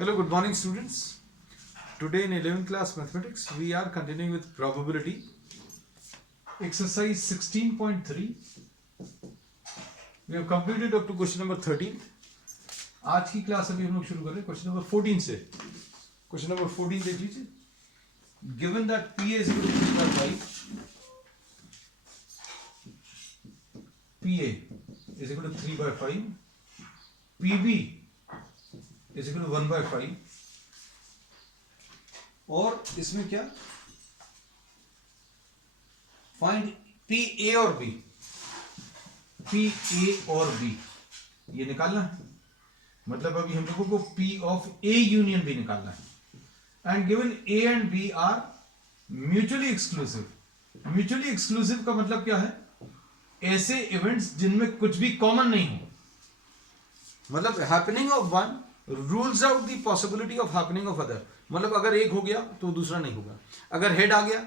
Hello, good morning students. Today in 11th class mathematics we are continuing with probability. Exercise 16.3. We have completed up to question number 13. आज की class अभी हम लोग शुरू कर रहे हैं क्वेश्चन नंबर 14 से. क्वेश्चन नंबर 14 देख लीजिए. Given that PA is equal to 3 by 5, PA is equal to 3 by 5, PB is equal to 1 by 5, और इसमें क्या फाइंड पी ए और बी, पी ए और बी ये निकालना है. मतलब अभी हम लोगों को P of A union B निकालना है. And given A and B are mutually exclusive. Mutually exclusive का मतलब क्या है? ऐसे इवेंट्स जिनमें कुछ भी कॉमन नहीं हो. मतलब happening of one rules out the possibility of happening of other. मतलब अगर एक हो गया तो दूसरा नहीं होगा. अगर हेड आ गया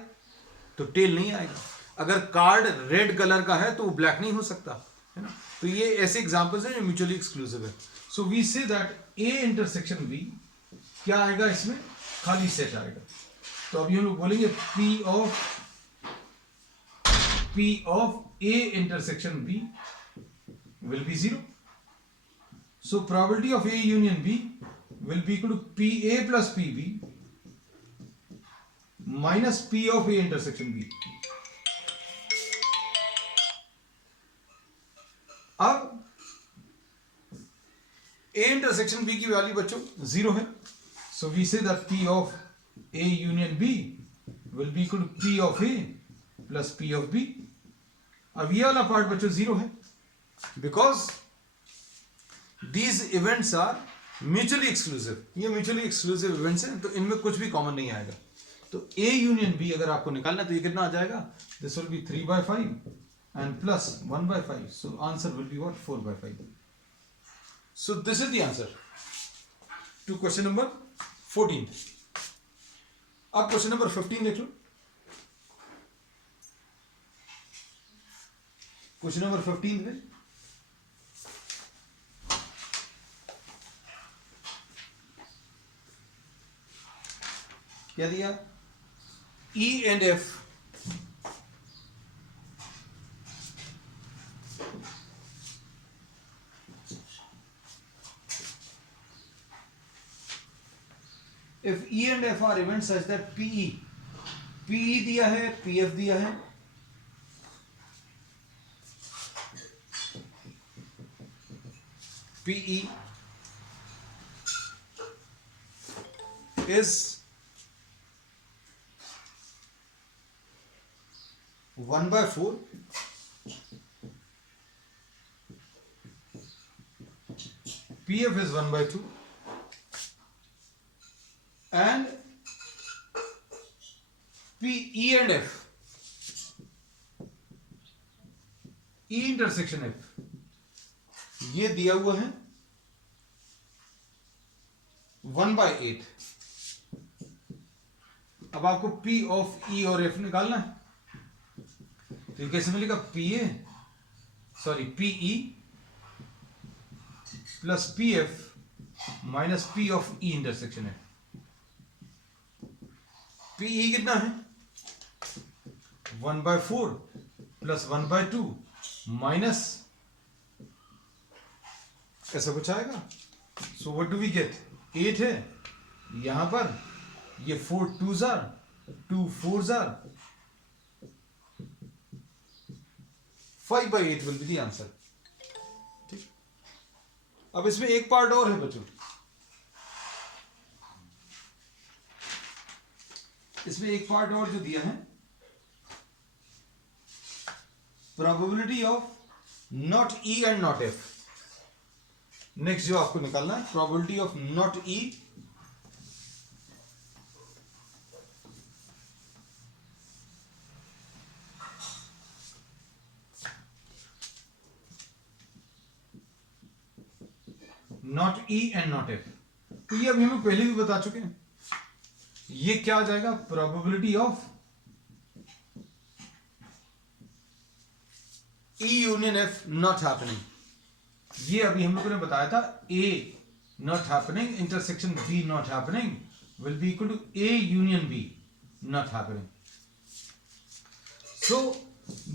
तो टेल नहीं आएगा. अगर कार्ड रेड कलर का है तो वो ब्लैक नहीं हो सकता, है ना. तो ये ऐसे एग्जांपल्स हैं जो म्यूचुअली एक्सक्लूसिव है. So we say that A intersection B क्या आएगा, इसमें खाली सेट आएगा. तो अभी हम लोग बोलेंगे P of A intersection B will be 0. So probability of A union B will be equal to PA plus PB minus P of A intersection B. अब A intersection B की वैल्यू बच्चों 0 है. So we say that P of A union B will be equal to P of A plus P of B. अब ये वाला part बच्चों 0 है because These events are mutually exclusive. ये mutually exclusive events हैं, तो इनमें कुछ भी कॉमन नहीं आएगा. तो A यूनियन B अगर आपको निकालना है तो ये कितना आ जाएगा? This will be 3 by 5 and plus 1 by 5. So answer will be what? 4 by 5. So this is the answer to question number 14. अब question number 15 देख लो. Question number 15 में क्या दिया? E and F if E and F are events such that PE दिया है, PF दिया है, PE is 1 by 4 PF is 1 by 2 and PE and F E intersection F ये दिया हुआ है 1 by 8. अब आपको P of E और F निकालना है. तो ये कैसे मिलेगा? PE plus PF minus P of E intersection है. PE कितना है? 1 by 4 प्लस 1 by 2 माइनस ऐसा कुछ आएगा. So what do we get? 8 है यहां पर. ये 4 2s are 2 4s are 5 by 8 will be the answer. ठीक. अब इसमें एक पार्ट और है बच्चों. इसमें एक पार्ट और जो दिया है, probability of not E and not F. Next जो आपको निकालना है, probability of not E not E and not F. तो ये अभी हम पहले भी बता चुके हैं. ये क्या आ जाएगा? Probability of E union F not happening. ये अभी हम लोगों ने बताया था A not happening, intersection B not happening will be equal to A union B not happening. So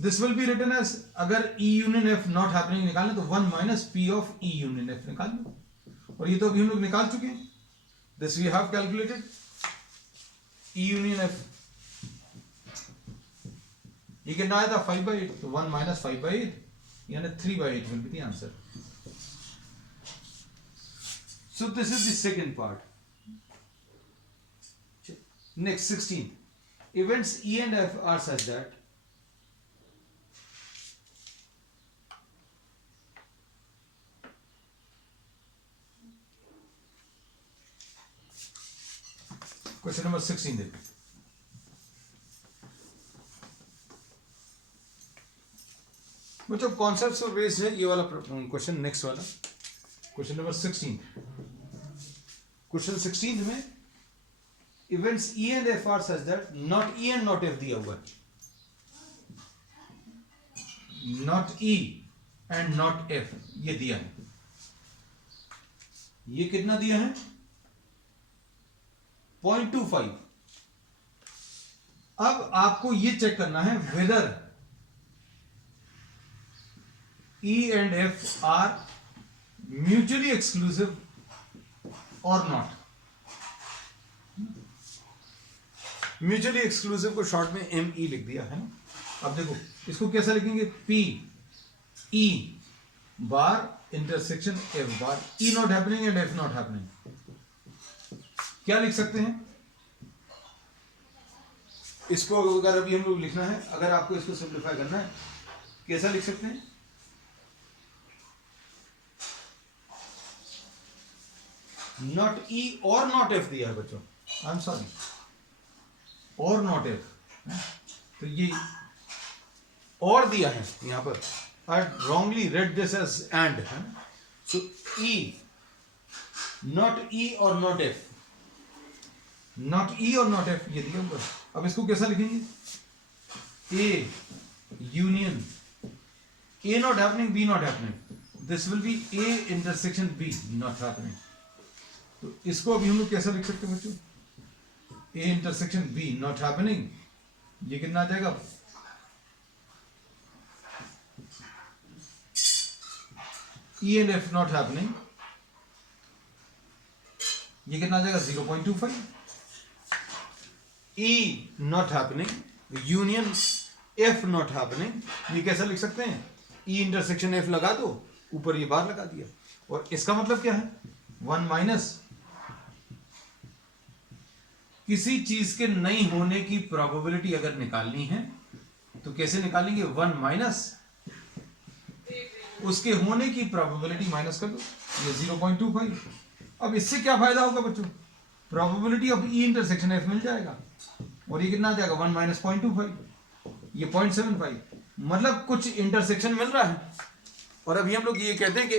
this will be written as, अगर E union F not happening निकालना तो 1 minus P of E union F निकाल लो, और ये तो अभी हम लोग निकाल चुके हैं. This we have calculated. E union F ये कितना आया था 5/8, तो 1 minus 5/8 यानी 3/8 will be the answer. So this is the second part. Next 16. Events E and F are such that question number 16 देखो. बच्चों कॉन्सेप्ट्स पर बेस्ड है ये वाला क्वेश्चन. नेक्स्ट वाला क्वेश्चन नंबर 16. क्वेश्चन 16 में events E and F are such that not E and not F दिया हुआ है. नॉट E एंड नॉट F ये दिया है. ये कितना दिया है 0.25. अब आपको ये चेक करना है whether E and F are mutually exclusive or not. Mutually exclusive को शॉर्ट में ME लिख दिया है ना. अब देखो इसको कैसा लिखेंगे, P E bar intersection F bar. E not happening and F not happening. क्या लिख सकते हैं इसको, अगर अभी हम लोग लिखना है, अगर आपको इसको सिंप्लीफाई करना है कैसा लिख सकते हैं, नॉट E और नॉट F दिया है बच्चों. आई एम सॉरी, और नॉट F, तो ये और दिया है यहां पर. I wrongly read this as and. So E not E और नॉट F, नॉट E और नॉट F ये दिया हुआ. अब इसको कैसा लिखेंगे, A union A not happening B not happening. This will be A intersection B not happening. तो इसको अभी हम लोग कैसा लिख सकते हैं बच्चों, A intersection B not happening. ये कितना आ जाएगा, E and F not happening. ये कितना आ जाएगा 0.25. E not happening union F not happening. ये कैसा लिख सकते हैं, E इंटरसेक्शन F लगा दो, ऊपर ये बार लगा दिया, और इसका मतलब क्या है 1 माइनस किसी चीज के नहीं होने की प्रोबेबिलिटी अगर निकालनी है तो कैसे निकालेंगे, 1 माइनस उसके होने की प्रोबेबिलिटी माइनस कर दो, ये 0.25. अब इससे क्या फायदा होगा बच्चों, probability of E intersection F मिल जाएगा, और ये कितना आ जाएगा 1 माइनस 0.25, ये 0.75. मतलब कुछ इंटरसेक्शन मिल रहा है. और अभी हम लोग ये कहते हैं कि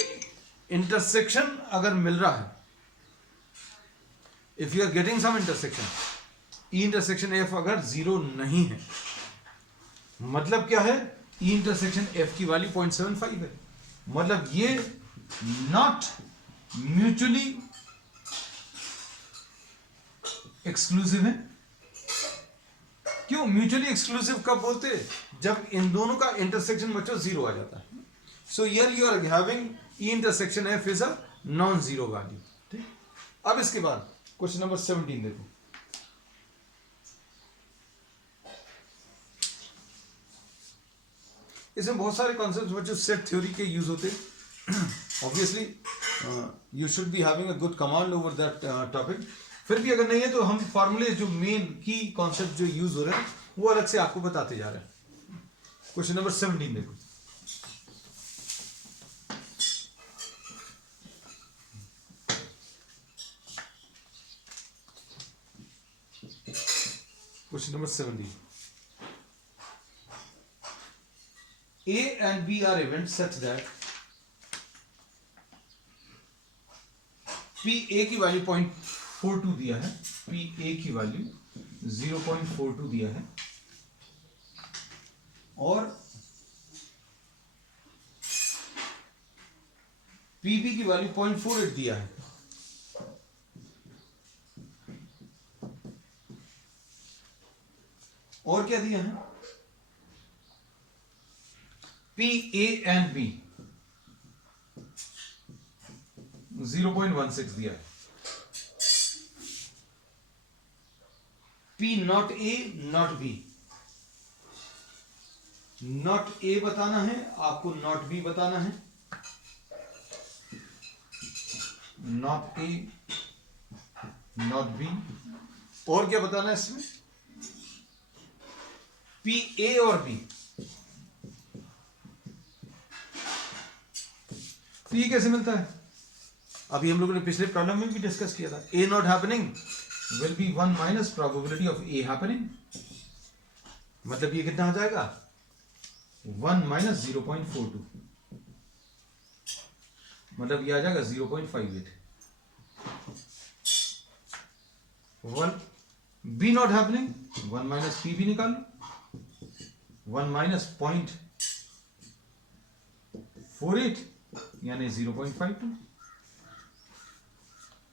इंटरसेक्शन अगर मिल रहा है, if you are getting some intersection, E intersection F अगर 0 नहीं है, मतलब क्या है, E इंटरसेक्शन F की वैल्यू 0.75 है. मतलब ये नॉट म्यूचुअली एक्सक्लूसिव है. क्यों म्यूचुअली एक्सक्लूसिव कब बोलते हैं, जब इन दोनों का इंटरसेक्शन बच्चों 0 आ जाता है. So here you are having E intersection F is a non zero value. ठीक. अब इसके बाद क्वेश्चन नंबर 17 देखो. इसमें बहुत सारे कॉन्सेप्ट्स बच्चों सेट थ्योरी के यूज होते हैं. Obviously you should be having a good command over that topic. फिर भी अगर नहीं है तो हम फॉर्मूले जो मेन की कॉन्सेप्ट जो यूज हो रहे हैं वो अलग से आपको बताते जा रहे हैं. क्वेश्चन नंबर 17 देखो. Question number 17. A and B are events such that P A की वैल्यू 0.42 दिया है, P A की वैल्यू 0.42 दिया है, और P B की वैल्यू 0.48 दिया है. और क्या दिया है? P, A and B 0.16 दिया है. P not A not B. Not a बताना है आपको, नॉट बी बताना है. Not a not be. और क्या बताना है इसमें? पी ए और बी. तो ये कैसे मिलता है? अभी हम लोगों ने पिछले प्रॉब्लम में भी डिस्कस किया था. A not happening will be 1 minus probability of A happening. मतलब ये कितना आ जाएगा? 1 माइनस 0.42. मतलब ये आ जाएगा 0.58. 1 B not happening, 1 minus P भी निकाल लो. 1 माइनस 0.48 यानी 0.52.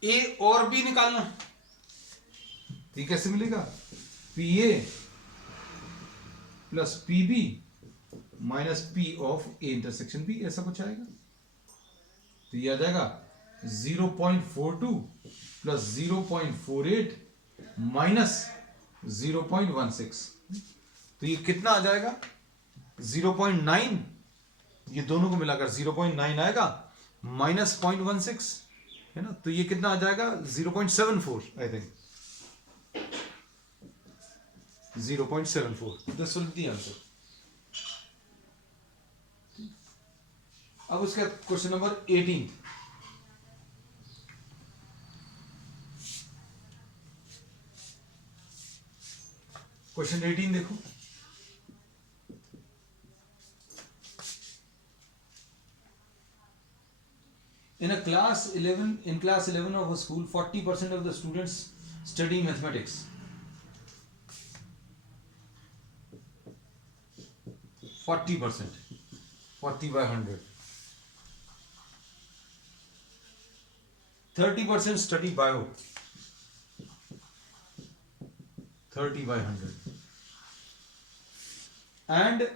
ए और बी निकालना. तो ये कैसे मिलेगा? P A plus P B minus P of A intersection B, ऐसा कुछ आएगा. तो ये आ जाएगा 0.42 प्लस 0.48 माइनस 0.16. तो ये कितना आ जाएगा? 0.9. ये दोनों को मिलाकर 0.9 आएगा माइनस 0.16 है ना. तो ये कितना आ जाएगा? 0.74 I think. 0.74. This will be the answer. अब उसका क्वेश्चन नंबर 18. क्वेश्चन 18 देखो. In class 11 of a school, 40% of the students study mathematics. 40%, 40 by 100. 30% study bio, 30 by 100. And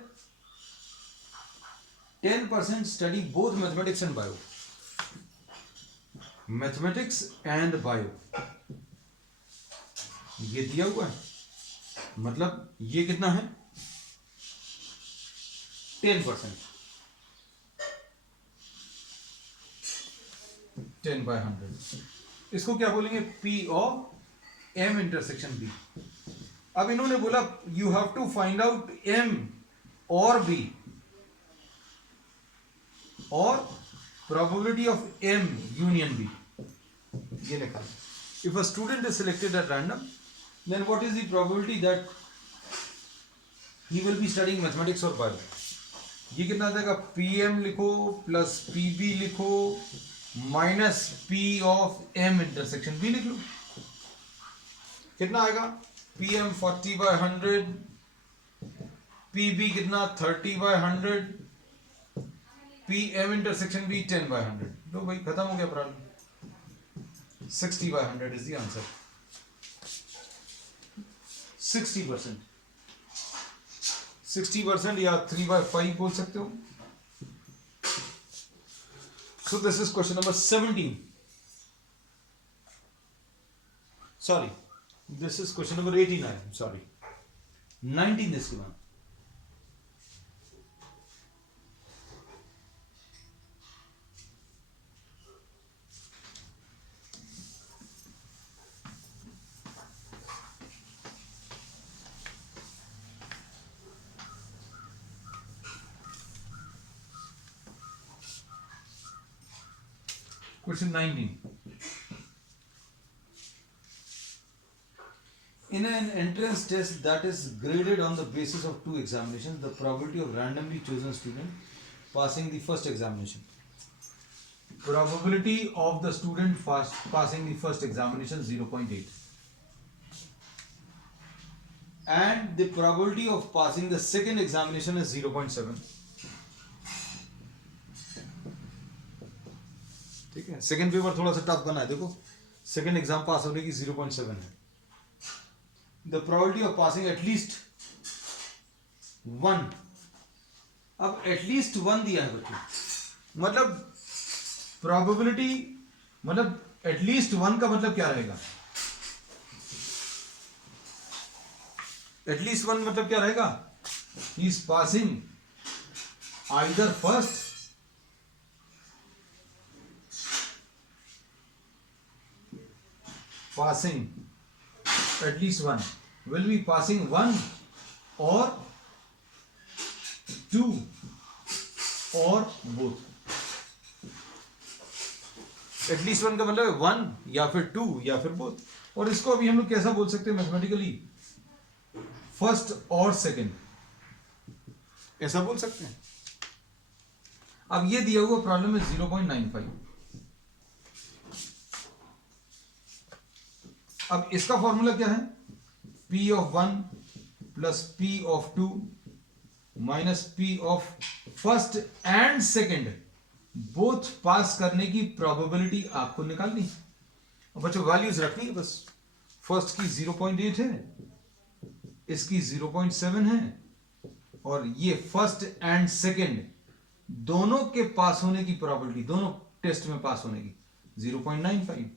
10% study both mathematics and bio. Mathematics and bio. ये दिया हुआ है, मतलब ये कितना है? 10%. 10 by 100. इसको क्या बोलेंगे? P of M intersection B. अब इन्होंने बोला you have to find out M और B और probability of M union B. ये लिखा. If a student is selected at random, then what is the probability that he will be studying mathematics or bio? ये कितना आ जाएगा? PM लिखो plus PB लिखो minus P of M intersection B लिख लो. कितना आएगा? PM 40 by 100, PB कितना 30 by 100, PM intersection B 10 by 100. लो भाई खत्म हो गया problem. 60 by 100 is the answer. 60%. 60% या 3 by 5 बोल सकते हो. So this is question number 17. Sorry, this is question number 89. Sorry, 19 इसके बाद. Question 19. In an entrance test that is graded on the basis of 2 examinations, the probability of randomly chosen student passing the first examination. Probability of the student passing the first examination 0.8. And the probability of passing the second examination is 0.7. ठीक है. Second paper थोड़ा सा tough बना है. देखो second exam पास होने की 0.7 है. The probability of passing at least 1, अब एटलीस्ट 1 दिया है बच्चों, मतलब प्रोबेबिलिटी, मतलब एटलीस्ट 1 का मतलब क्या रहेगा? एटलीस्ट 1 मतलब क्या रहेगा? He is passing either first passing, at least one will be passing 1 or 2 or both. at least 1 का मतलब है 1 या फिर 2 या फिर both. और इसको अभी हम लोग कैसा बोल सकते हैं मैथमेटिकली? फर्स्ट और सेकंड, ऐसा बोल सकते हैं. अब ये दिया हुआ प्रॉब्लम है 0.95. अब इसका फॉर्मूला क्या है? P of 1 plus P of 2 minus P of first and second, both pass करने की प्रोबेबिलिटी आपको निकालनी. और बच्चों वैल्यूज रखनी है बस. फर्स्ट की 0.8 है, इसकी 0.7 है, और ये फर्स्ट एंड सेकेंड दोनों के पास होने की प्रोबेबिलिटी, दोनों टेस्ट में पास होने की 0.95.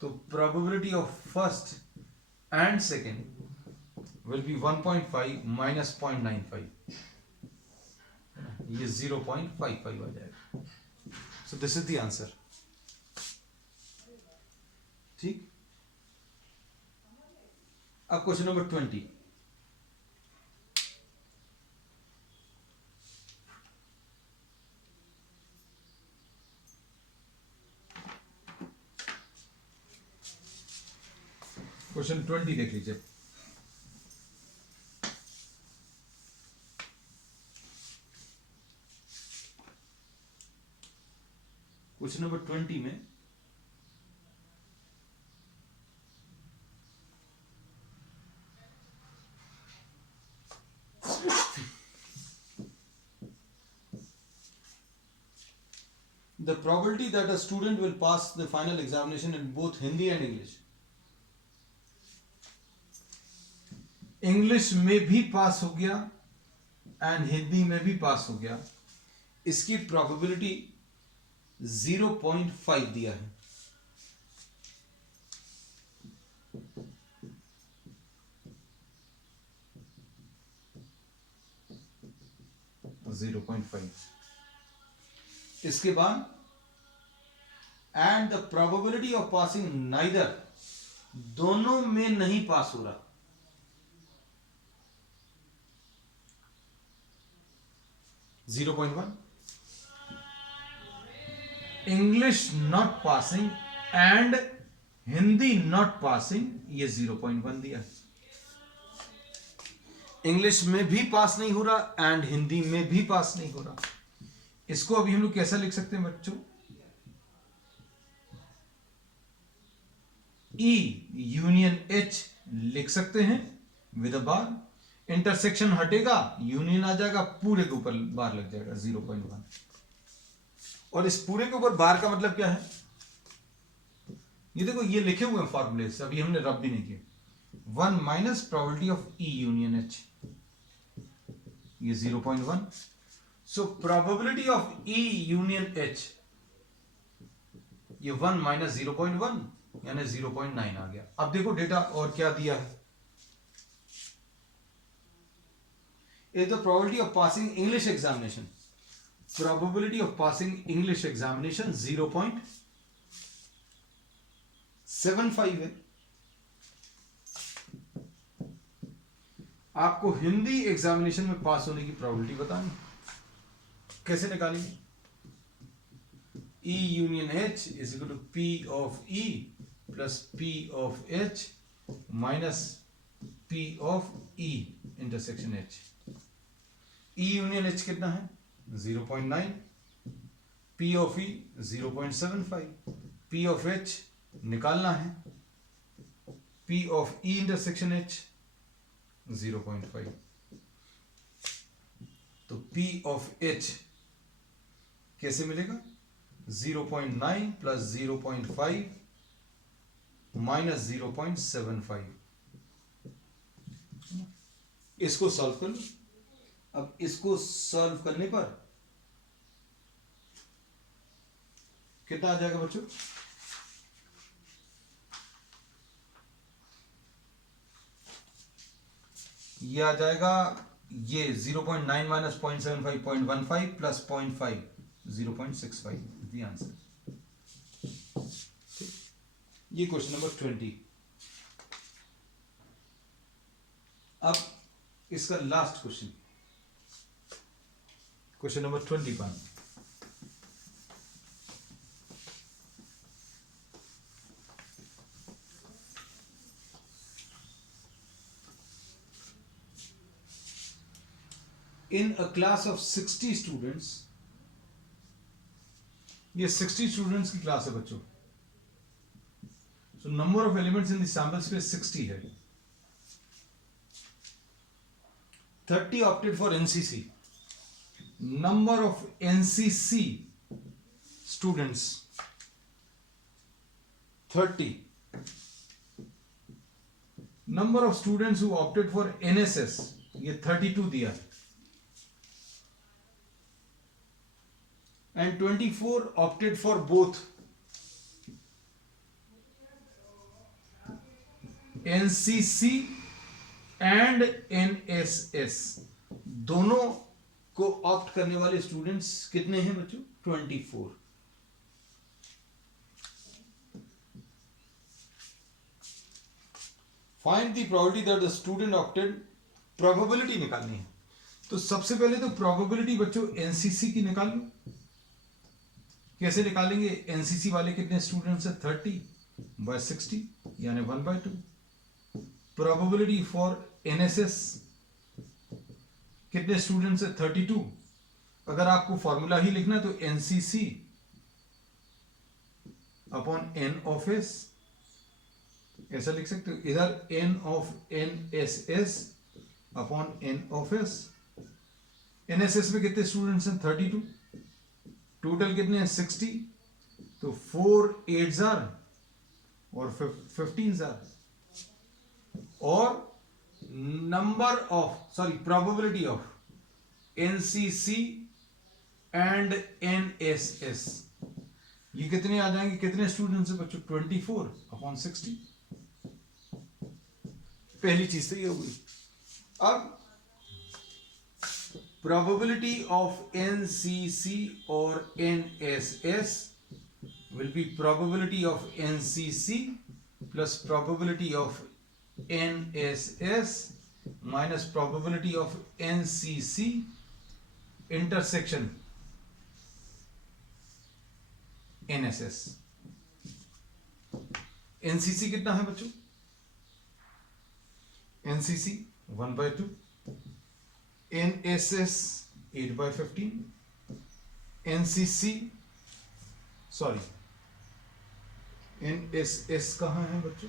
तो probability of first and second will be 1.5 minus 0.95, ये 0.55 आ जाएगा. So this is the answer. ठीक. अब क्वेश्चन नंबर 20. क्वेश्चन 20 देख लीजिए. क्वेश्चन नंबर 20 में the probability that a student will pass the final examination in both Hindi and English. English में भी पास हो गया एंड हिंदी में भी पास हो गया, इसकी प्रोबेबिलिटी 0.5 दिया है. इसके बाद and the probability of passing neither, दोनों में नहीं पास हो रहा. 0.1. English not passing and Hindi not passing, ये 0.1 दिया. इंग्लिश में भी पास नहीं हो रहा एंड हिंदी में भी पास नहीं हो रहा. इसको अभी हम लोग कैसा लिख सकते हैं बच्चों? E यूनियन H लिख सकते हैं विद अ बार. इंटरसेक्शन हटेगा, यूनियन आ जाएगा, पूरे के ऊपर बार लग जाएगा 0.1. और इस पूरे के ऊपर बार का मतलब क्या है? ये देखो, ये लिखे हुए हैं फॉर्मूले से, अभी हमने रब भी नहीं किए. 1 minus probability of E union H, ये 0.1. So probability of E union H, ये 1 माइनस 0.1 यानी 0.9 आ गया. अब देखो डेटा और क्या दिया है. is the probability of passing English examination. Probability of passing English examination 0.75 है. आपको हिंदी एग्जामिनेशन में पास होने की प्रोबेबिलिटी बतानी, कैसे निकालेंगे? E union H is equal to P of E plus P of H minus P of E intersection H. E union H कितना है? 0.9. P of E 0.75. P of H निकालना है. P of E intersection H 0.5. तो P of H कैसे मिलेगा? 0.9 plus 0.5 minus 0.75. इसको solve कर लो. अब इसको सॉल्व करने पर कितना आ जाएगा बच्चों? ये आ जाएगा, ये 0.9 माइनस 0.75 0.15 प्लस 0.5 0.65 द आंसर। ठीक, ये क्वेश्चन नंबर 20। अब इसका last question, question number 21। In a class of 60 students, ये 60 स्टूडेंट्स की क्लास है बच्चों। So number of elements in the sample space 60 है। 30 opted for NCC. Number of NCC students 30. Number of students who opted for NSS, ये 32 दिया है। And 24 opted for both NCC and NSS। दोनों को opt करने वाले स्टूडेंट्स कितने हैं बच्चों? 24। Find the probability that the student opted, probability निकालनी है। तो सबसे पहले तो प्रोबेबिलिटी बच्चों एनसीसी की निकाल लो। कैसे निकालेंगे? एनसीसी वाले कितने स्टूडेंट्स हैं? 30/60 यानी 1/2। प्रोबेबिलिटी फॉर एनएसएस कितने स्टूडेंट्स हैं? 32। अगर आपको फॉर्मूला ही लिखना है तो NCC upon N of S, ऐसा लिख सकते हो। इधर N of N S S upon N of S. NSS में कितने स्टूडेंट्स हैं? 32। टोटल कितने हैं? 60। तो 4 8s और 15s। और number of probability of NCC and NSS, ये कितने आ जाएंगे? कितने स्टूडेंट्स हैं बच्चों? 24/60। पहली चीज तो ये हो गई। अब probability of NCC or NSS will be probability of NCC plus probability of NSS minus probability of NCC intersection NSS। NCC कितना है बच्चों? NCC 1/2, NSS 8/15, NSS कहाँ है बच्चों?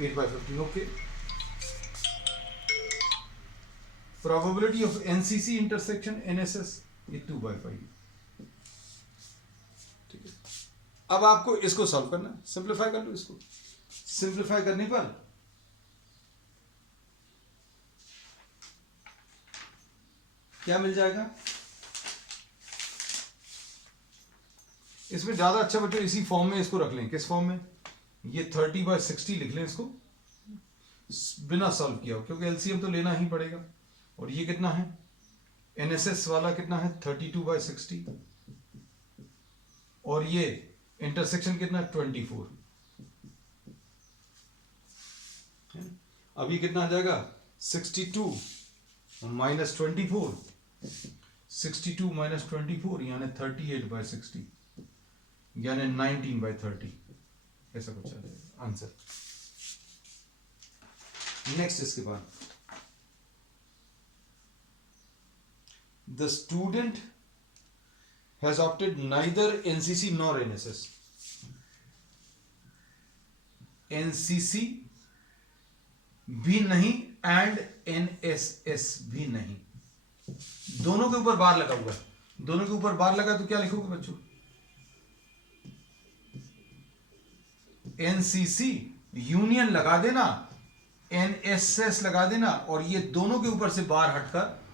8/15। Okay. Probability of NCC intersection NSS ये 2/5। ठीक है। अब आपको इसको सॉल्व करना है। सिंप्लीफाई कर लो इसको। सिंप्लीफाई करने पर क्या मिल जाएगा? इसमें ज्यादा अच्छा बच्चों इसी फॉर्म में इसको रख लें। किस फॉर्म में? ये 30/60 लिख लें इसको बिना सॉल्व किया, क्योंकि एलसीएम तो लेना ही पड़ेगा। और ये कितना है? एनएसएस वाला कितना है? 32/60। और ये इंटरसेक्शन कितना है? 24। अभी कितना आ जाएगा? 62 माइनस 24, 62 माइनस 24 यानी 38/60 यानी 19/30। ऐसा कुछ आ जाएगा आंसर। नेक्स्ट इसके बाद, the student has opted neither NCC nor NSS. NCC भी नहीं एंड एनएसएस भी नहीं। दोनों के ऊपर बार लगा हुआ है। दोनों के ऊपर बार लगा तो क्या लिखोगे बच्चों? एनसीसी यूनियन लगा देना NSS लगा देना और ये दोनों के ऊपर से बार हटकर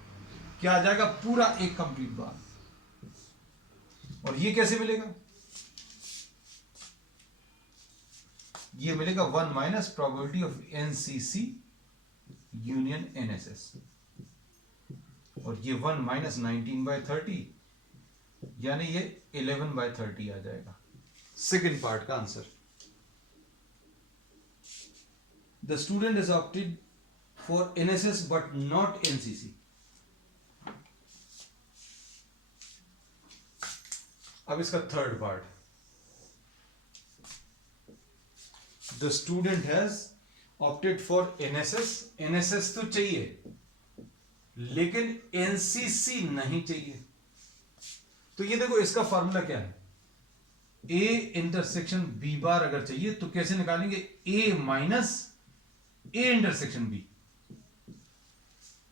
क्या आ जाएगा, पूरा एक कंप्लीट बार। और ये कैसे मिलेगा, ये मिलेगा 1 minus probability of NCC union NSS, और ये 1 माइनस 19/30 यानी ये 11/30 आ जाएगा। सेकेंड पार्ट का answer, the student is opted for NSS but not NCC। अब इसका third part, the student has opted for NSS तो चाहिए लेकिन NCC नहीं चाहिए। तो ये देखो इसका फॉर्मूला क्या है, A इंटरसेक्शन B बार अगर चाहिए तो कैसे निकालेंगे, A minus A intersection B।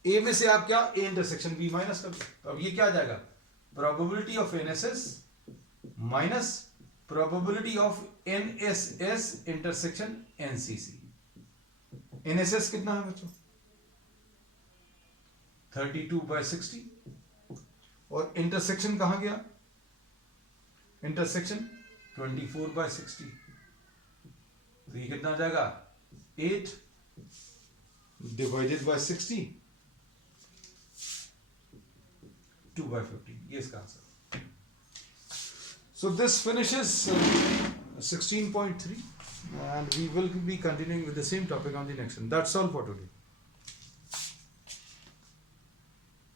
A में से आप क्या, A इंटरसेक्शन B माइनस कर दो। अब ये क्या आ जाएगा, probability of NSS minus probability of NSS intersection NCC। NSS कितना है बच्चों, 32/60, और इंटरसेक्शन कहां गया, इंटरसेक्शन 24/60। तो ये कितना आ जाएगा, 8 डिवाइडेड बाय 60, 2/15। ये इसका answer. So this finishes 16.3 and we will be continuing with the same topic on the next one. That's all for today.